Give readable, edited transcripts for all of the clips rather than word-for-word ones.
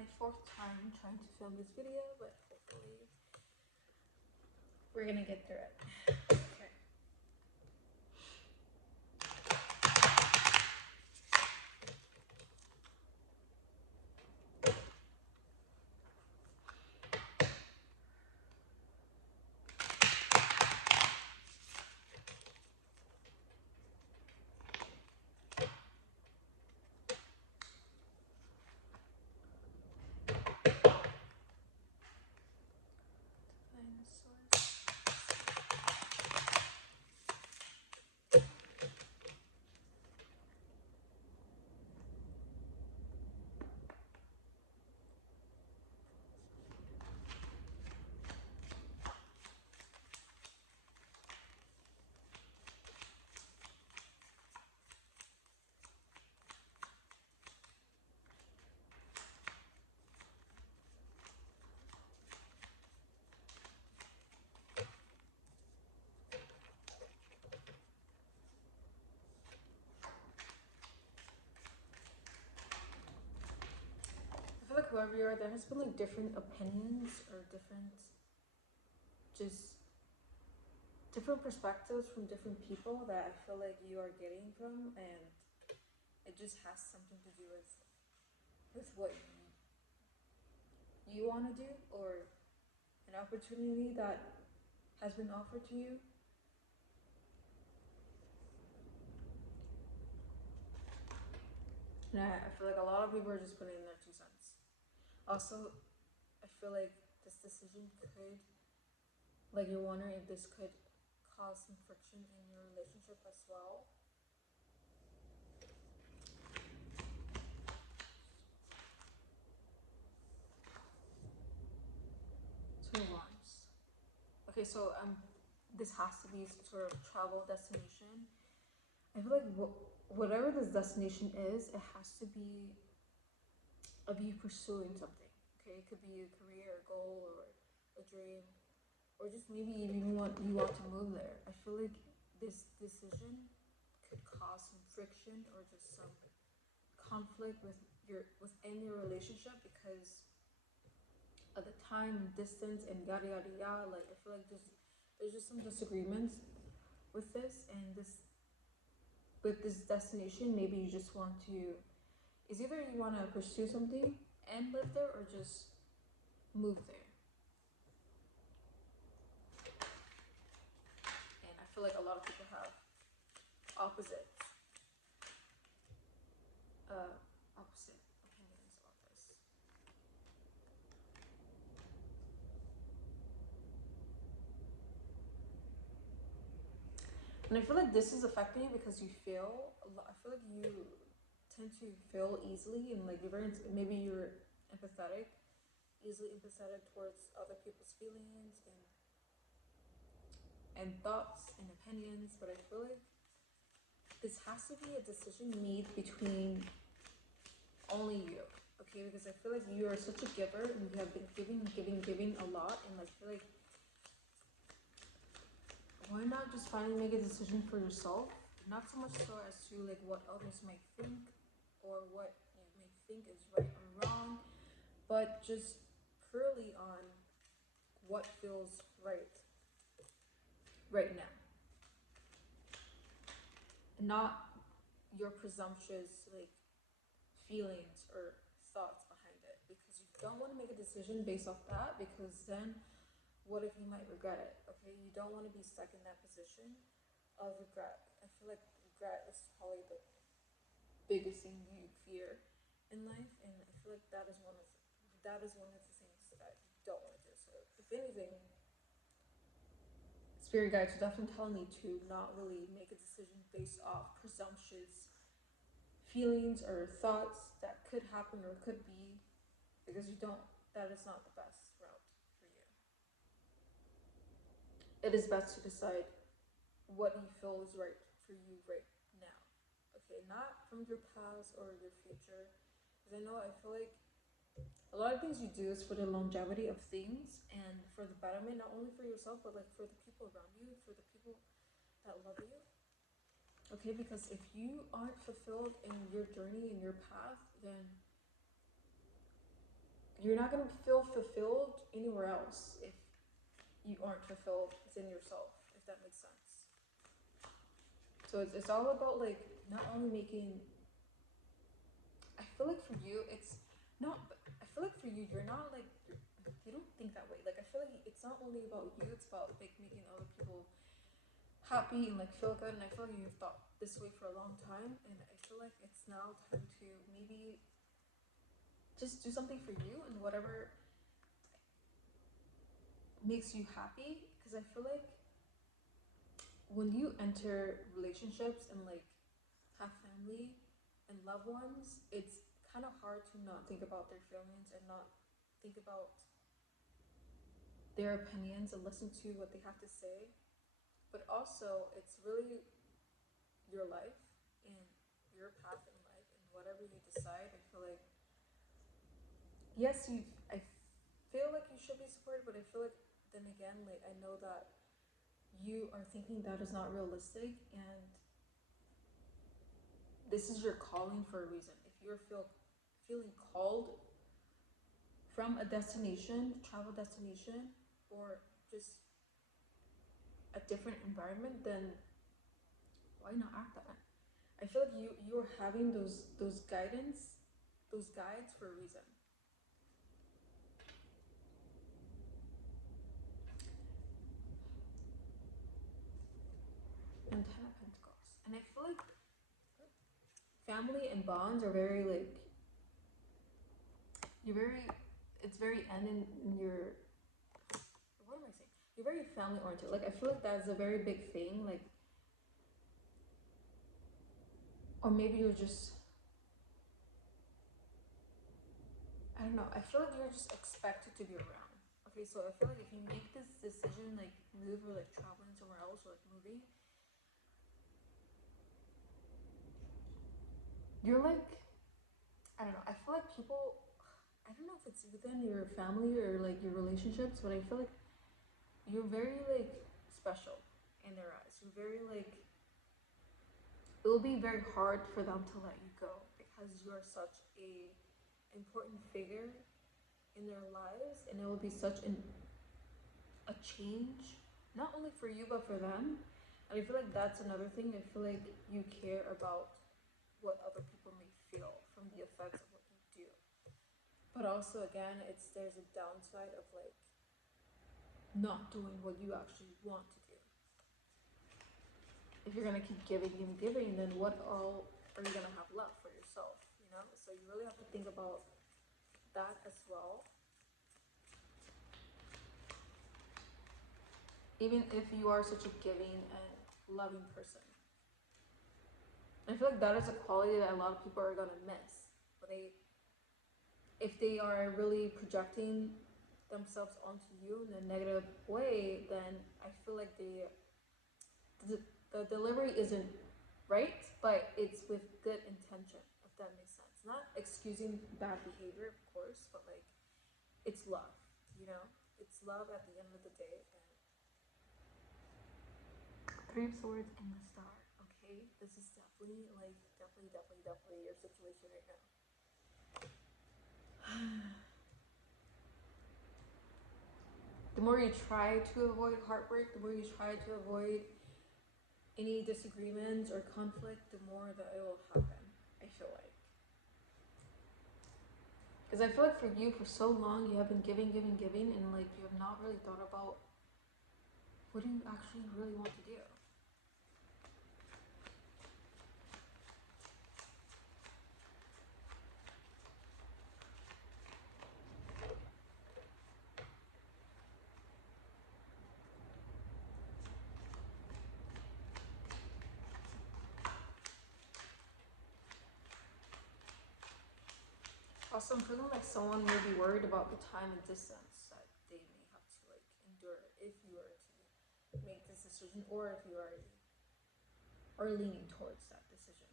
my fourth time trying to film this video, but hopefully we're gonna get through it. Okay. Dinosaurs. I feel like whoever you are, there has been like different opinions or just different perspectives from different people that I feel like you are getting from, and it just has something to do with what you want to do, or an opportunity that has been offered to you. And I feel like a lot of people are just putting in their 2 cents. Also, I feel like this decision could, like, you're wondering if this could cause some friction in your relationship as well. Two of Wands. Okay, so this has to be some sort of travel destination. I feel like whatever this destination is, it has to be of you pursuing something. Okay, it could be a career, a goal, or a dream, or just maybe you want to move there. I feel like this decision could cause some friction or just some conflict within your relationship because of the time, distance, and yada yada yada. Like I feel like there's just some disagreements with this, and with this destination. Maybe you just want to. Is either you want to pursue something and live there, or just move there. And I feel like a lot of people have opposites. Opposite opinions about this. And I feel like this is affecting you because you feel a lot. I feel like you tend to feel easily, and like maybe you're empathetic, easily empathetic towards other people's feelings and thoughts and opinions. But I feel like this has to be a decision made between only you. Okay, because I feel like you are such a giver and you have been giving a lot, and I feel like why not just finally make a decision for yourself? Not so much so as to like what others might think or what you may think is right or wrong, but just purely on what feels right now. Not your presumptuous like feelings or thoughts behind it, because you don't want to make a decision based off that, because then what if you might regret it? Okay, you don't want to be stuck in that position of regret. I feel like regret is probably the biggest thing you fear in life, and I feel like that is one of the things that you don't want to do. So if anything, spirit guides are definitely telling me to not really make a decision based off presumptuous feelings or thoughts that could happen or could be, because you don't. That is not the best route for you. It is best to decide what you feel is right for you right now. Okay, not from your past or your future. Because I feel like a lot of things you do is for the longevity of things and for the betterment, not only for yourself, but like for the people around you, for the people that love you. Okay, because if you aren't fulfilled in your journey, in your path, then you're not gonna feel fulfilled anywhere else if you aren't fulfilled within yourself, if that makes sense. So it's all about like not only making, I feel like for you it's not, I feel like for you you're not like, you don't think that way. Like I feel like it's not only about you, it's about like making other people happy and like feel good. And I feel like you've thought this way for a long time, and I feel like it's now time to maybe just do something for you and whatever makes you happy. Because I feel like when you enter relationships and like have family and loved ones, it's kind of hard to not think about their feelings and not think about their opinions and listen to what they have to say. But also, it's really your life and your path in life and whatever you decide. I feel like, yes, I feel like you should be supported, but I feel like then again, like I know that you are thinking that is not realistic, and this is your calling for a reason. If you're feeling called from a destination, travel destination, or just a different environment, then why not act on it? I feel like you're having those guidance, those guides for a reason. And Ten of Pentacles, and I feel like family and bonds are very like, you're very, it's very end in your, what am I saying? You're very family oriented. Like I feel like that's a very big thing. Like, or maybe you're just, I don't know. I feel like you're just expected to be around. Okay, so I feel like if you make this decision, like move or like traveling somewhere else or like moving, you're like, I don't know. I feel like people, I don't know if it's within your family or like your relationships, but I feel like you're very like special in their eyes. You're very like, it will be very hard for them to let you go because you're such a important figure in their lives, and it will be such a change, not only for you but for them. And I feel like that's another thing. I feel like you care about what other people may feel from the effects of what you do. But also, again, it's there's a downside of like not doing what you actually want to do. If you're gonna keep giving and giving, then what all are you gonna have left for yourself? You know, so you really have to think about that as well. Even if you are such a giving and loving person, I feel like that is a quality that a lot of people are gonna miss. But if they are really projecting themselves onto you in a negative way, then I feel like the, the delivery isn't right, but it's with good intention, if that makes sense. Not excusing bad behavior, of course, but like it's love, you know? It's love at the end of the day. And Three of Swords and the Star, okay? This is definitely, like, definitely your situation right now. The more you try to avoid heartbreak, the more you try to avoid any disagreements or conflict, the more that it will happen, I feel like. Because I feel like for you, for so long, you have been giving, and like you have not really thought about what do you actually really want to do. Also, I'm feeling like someone may be worried about the time and distance that they may have to like endure if you were to make this decision, or if you already are leaning towards that decision.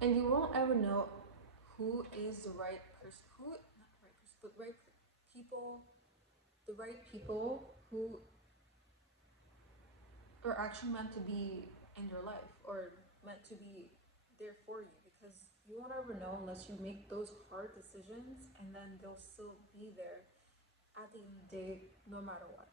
And you won't ever know who is the right person, who, not the right person, but people, the right people who are actually meant to be in your life or meant to be there for you, because you won't ever know unless you make those hard decisions, and then they'll still be there at the end of the day, no matter what.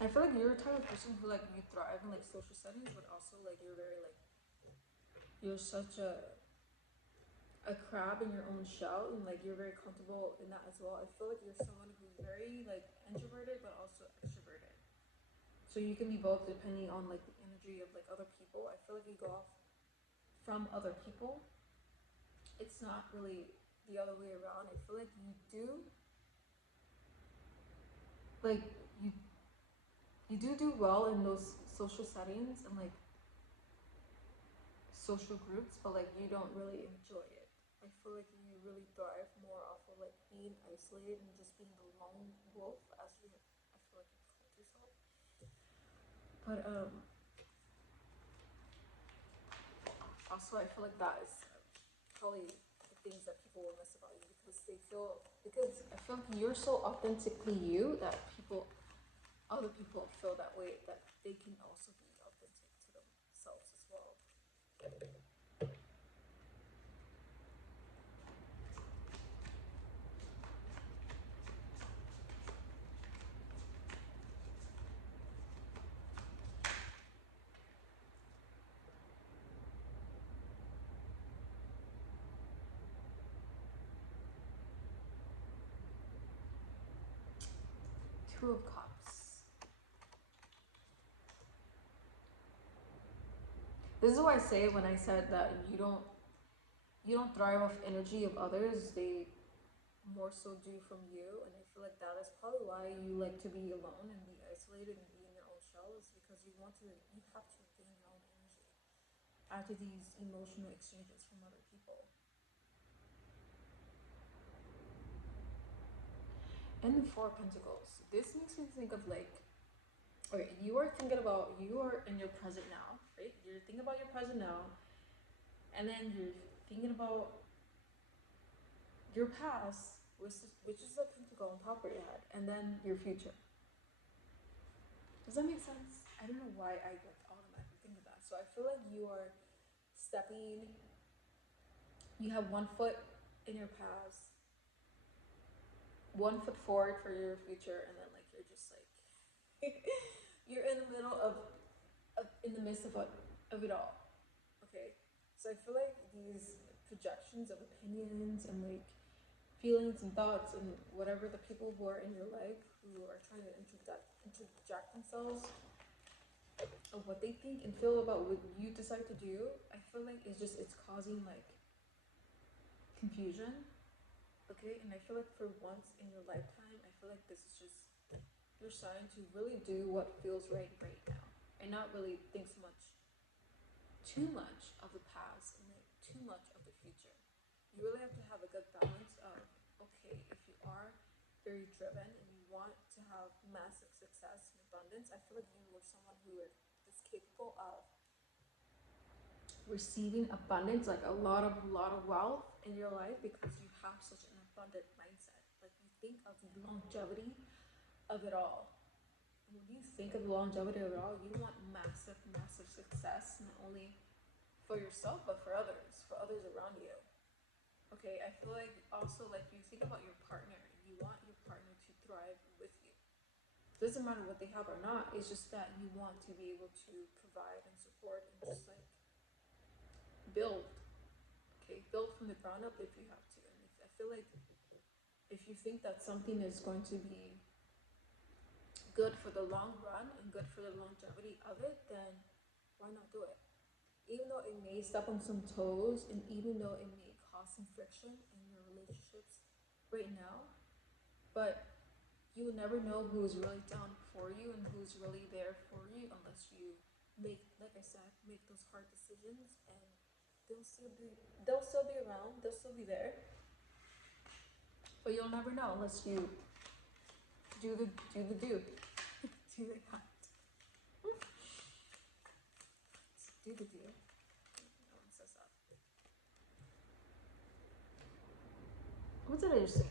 I feel like you're the type of person who like you thrive in like social settings, but also like you're very like you're such a crab in your own shell, and like you're very comfortable in that as well. I feel like you're someone who's very like introverted but also extroverted. So you can be both depending on like the energy of like other people. I feel like you go off from other people. It's not really the other way around. I feel like you do like you do well in those social settings and like social groups, but like you don't really enjoy it. I feel like you really thrive more off of like being isolated and just being the lone wolf, as you I feel like you called yourself. But also I feel like that is probably the things that people will miss about you, because I feel like you're so authentically you that other people feel that way, that they can also be authentic to themselves as well. 2 of Cups. This is why I say when I said that you don't thrive off energy of others, they more so do from you. And I feel like that is probably why you like to be alone and be isolated and be in your own shell, is because you have to gain your own energy after these emotional exchanges from other people. And the Four of Pentacles. This makes me think of like, okay, you are in your present now, right? You're thinking about your present now, and then you're thinking about your past, which is the pentacle on top of your head, and then your future. Does that make sense? I don't know why I like automatically think of that. So I feel like you are stepping. You have one foot in your past, 1 foot forward for your future, and then like you're just like you're in the middle of in the midst of it all. Okay, so I feel like these projections of opinions and like feelings and thoughts and whatever the people who are in your life who are trying to interject themselves of what they think and feel about what you decide to do, I feel like it's causing like confusion. Okay, and I feel like for once in your lifetime, I feel like this is just you're starting to really do what feels right now, and not really think so much too much of the past and like too much of the future. You really have to have a good balance of, okay, if you are very driven and you want to have massive success and abundance, I feel like you are someone who is capable of receiving abundance, like a lot of wealth in your life, because you have such an abundant mindset. Like you think of the longevity of it all. And when you think of the longevity of it all, you want massive success, not only for yourself but for others around you. Okay, I feel like also like you think about your partner and you want your partner to thrive with you. Doesn't matter what they have or not, it's just that you want to be able to provide and support and just like build. Okay, build from the ground up if you have to. And if, I feel like if you think that something is going to be good for the long run and good for the longevity of it, then why not do it? Even though it may step on some toes and even though it may cause some friction in your relationships right now, but you will never know who's really down for you and who's really there for you unless you make, like I said, make those hard decisions, and they'll still be they'll still be around, they'll still be there, but you'll never know unless you do do the act, do the do. what did I just say?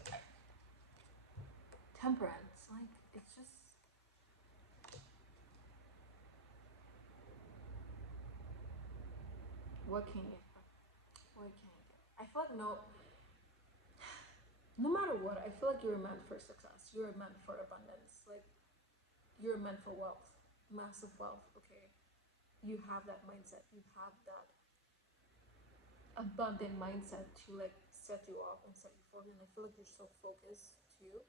Temperance. Like, it's just. What can you get? What can you get? I feel like no matter what, I feel like you're meant for success. You're meant for abundance. Like, you're meant for wealth, massive wealth. Okay, you have that mindset. You have that abundant mindset to like set you off and set you forward. And I feel like you're so focused too,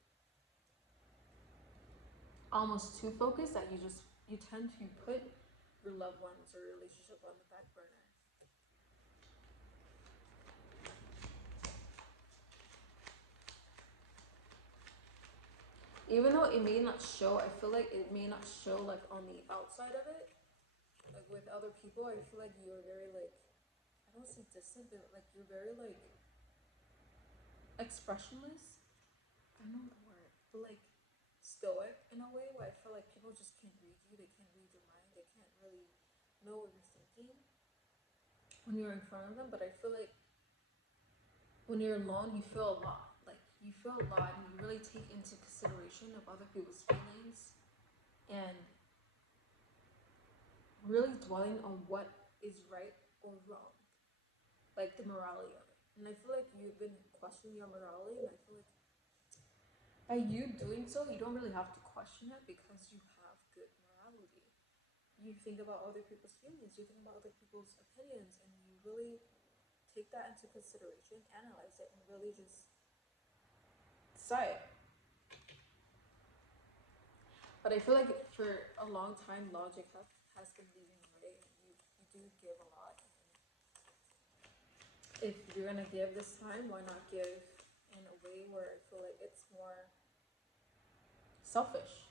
almost too focused that you tend to put your loved ones or relationship on the back burner. Even though it may not show, I feel like it may not show like on the outside of it. Like with other people, I feel like you're very like, I don't say distant, but like you're very like expressionless. I don't know the word, but like stoic in a way where I feel like people just can't read you. They can't read your mind. They can't really know what you're thinking when you're in front of them. But I feel like when you're alone, you feel a lot. Like you feel a lot, and you really take into consideration of other people's feelings, and really dwelling on what is right or wrong, like the morality of it. And I feel like you've been questioning your morality, and I feel like by you doing so, you don't really have to question it because you have good morality. You think about other people's feelings, you think about other people's opinions, and you really take that into consideration, analyze it, and really just decide. But I feel like for a long time, logic has been leading the way, and you do give a lot. If you're gonna give this time, why not give in a way where I feel like it's more selfish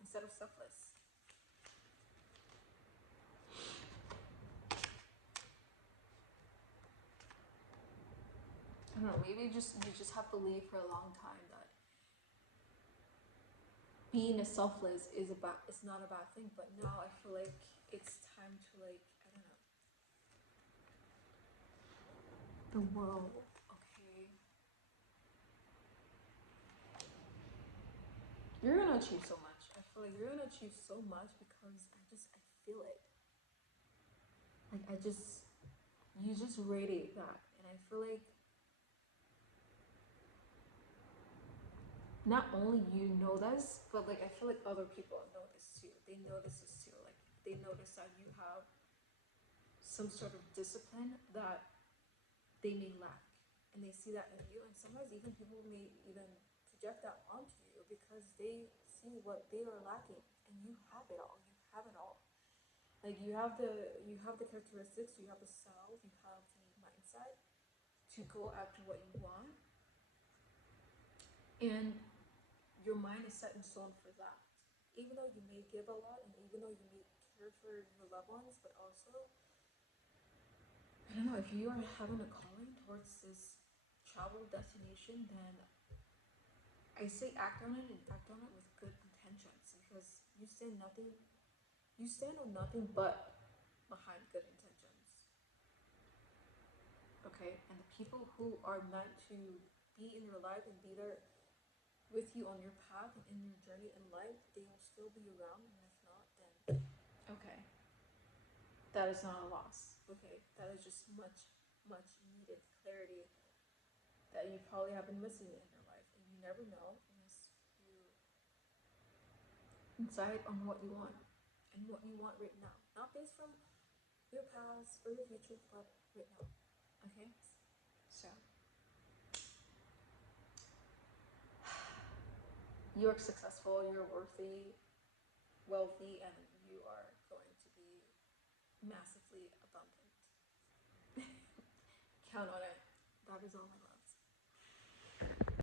instead of selfless? I don't know. Maybe you just have to leave for a long time that being a selfless is not a bad thing. But now I feel like it's time to like I don't know the world. Okay, you're gonna achieve so much. I feel like you're gonna achieve so much because I feel it. Like you just radiate that, and I feel like not only you know this, but like I feel like other people know this too. They notice this too. Like they notice that you have some sort of discipline that they may lack, and they see that in you. And sometimes even people may even project that onto you because they see what they are lacking, and you have it all. You have it all. Like you have the characteristics, you have the self, you have the mindset to go after what you want, and your mind is set in stone for that. Even though you may give a lot, and even though you may care for your loved ones, but also, I don't know, if you are having a calling towards this travel destination, then I say act on it and act on it with good intentions because you stand on nothing but behind good intentions. Okay, and the people who are meant to be in your life and be there with you on your path and in your journey in life, they will still be around, and if not, then okay, that is not a loss. Okay, that is just much needed clarity that you probably have been missing in your life, and you never know unless you decide on what you want and what you want right now, not based from your past or your future, but right now. Okay, so you're successful, you're worthy, wealthy, and you are going to be massively abundant. Count on it. That is all I